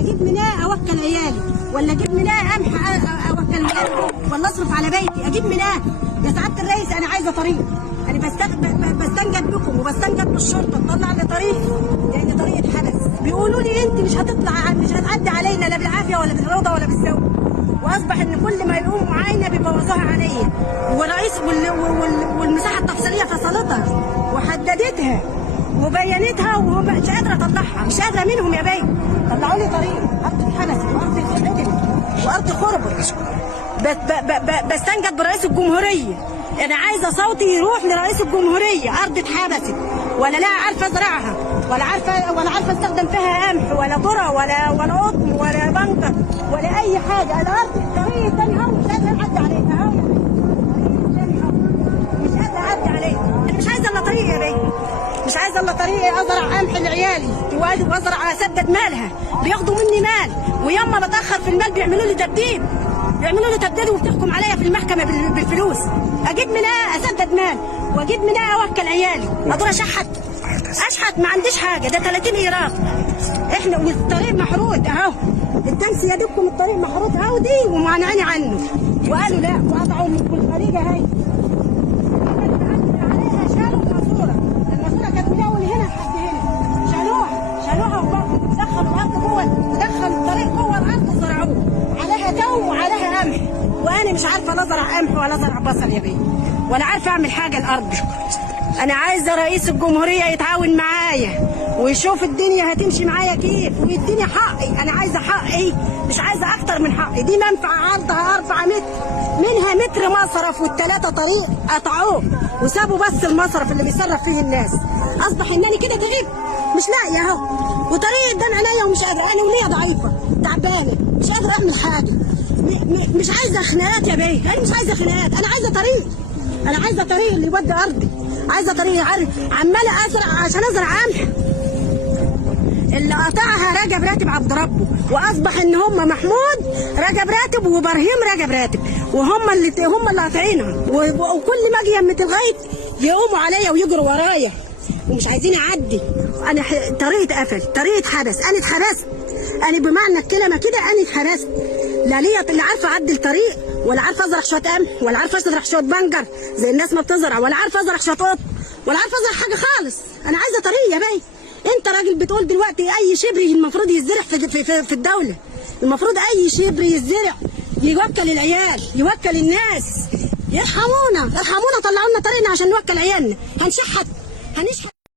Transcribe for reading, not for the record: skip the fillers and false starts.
اجيب مناه اوكل عيالي، ولا اجيب مناه قمح اوكل عيالي، ولا اصرف على بيتي؟ اجيب مناه؟ يا سعاده الرئيس انا عايزه طريق. انا بستنجد بكم وبستنجد بالشرطه تطلع لي طريق، لان طريق اتحبس. بيقولوا لي انت مش هتعدي علينا لا بالعافيه ولا بالرضا ولا بالسوء. واصبح ان كل ما يقوموا معانا بيبوظوها عليا. والرئيس والمساحه التفصيليه فصلتها وحددتها وبينتها، وهم مش قادره اطلعها، مش قادره منهم يا بيه. طلعوا لي طريق، ارض اتحبست وارض اتهدمت وارض خربت. بستنجد برئيس الجمهوريه. انا عايزه صوتي يروح لرئيس الجمهوريه. ارض اتحبست ولا لا عارفه ازرعها، ولا عارفه استخدم فيها قمح ولا ذره ولا قطن ولا بنجر ولا اي حاجه. الارض الطريق الثاني اهو مش قادره اعدي عليها اهو، مش قادره اعدي عليها. انا مش عايزه الا طريق يا بيه، مش عايزه الا طريق ازرع قمح لعيالي وازرع اسدد مالها. بياخدوا مني مال، وياما بتاخر في المال بيعملوا لي تبديل، وبتحكم عليا في المحكمه بالفلوس. اجيب منها اسدد مال، واجيب منها اوكل عيالي، اقدر اشحت ما عنديش حاجه. ده 30 ايراد احنا، والطريق محروق اهو. التاكسي يا دوبكم الطريق محروق اهو دي ومانعيني عنه، وقالوا لا وقطعوا الطريقه هاي. عليها شالوا الماسوره كانت من اول هنا لحد هنا، شالوها ودخلوا الارض جوه، ودخلوا الطريق جوه الارض وزرعوه. عليها تو وعليها قمح، وانا مش عارفه لا ازرع قمح ولا ازرع بصل يا بيه، ولا عارفه اعمل حاجه الارض. انا عايزه رئيس الجمهوريه يتعاون معايا ويشوف الدنيا هتمشي معايا كيف ويديني حقي. انا عايزه حقي، مش عايزه اكتر من حقي. دي منفعه عرضها 4 متر، منها متر مصرف، والثلاثه طريق قطعوه وسابوا بس المصرف اللي بيصرف فيه الناس. اصبح انني كده تعبت مش لاقيه اهو، وطريق قدام عينيا ومش قادره. انا وليا ضعيفه تعبانه مش قادره اعمل حاجه. مش عايزه خناقات يا بيه، انا مش عايزه خناقات، انا عايزه طريق. انا عايزه طريق اللي يودي ارضي، عايزه طريق عماله ازرع عشان ازرع قمح. اللي قطعها رجب راتب عبد ربه، واصبح ان هم محمود رجب راتب وابراهيم رجب راتب، وهم اللي قاطعينها. وكل ما اجي يمة الغيط يقوموا عليا ويجروا ورايا ومش عايزين اعدي. انا طريق اتقفل، طريق اتحبس، انا اتحبست. انا بمعنى الكلمه كده انا اتحبست. لا ليا اللي عارفه اعدي الطريق، ولا عارفه ازرع شويه قمح، ولا عارفه ازرع شويه بنجر زي الناس ما بتزرع، ولا عارفه ازرع شويه قط، ولا عارفه ازرع حاجه خالص. انا عايزه طريق يا بيه. انت راجل بتقول دلوقتي اي شبر المفروض يزرع في الدوله، المفروض اي شبر يزرع يوكل العيال، يوكل الناس. يرحمونا طلعوا لنا طريقنا عشان نوكل عيالنا. هنشحت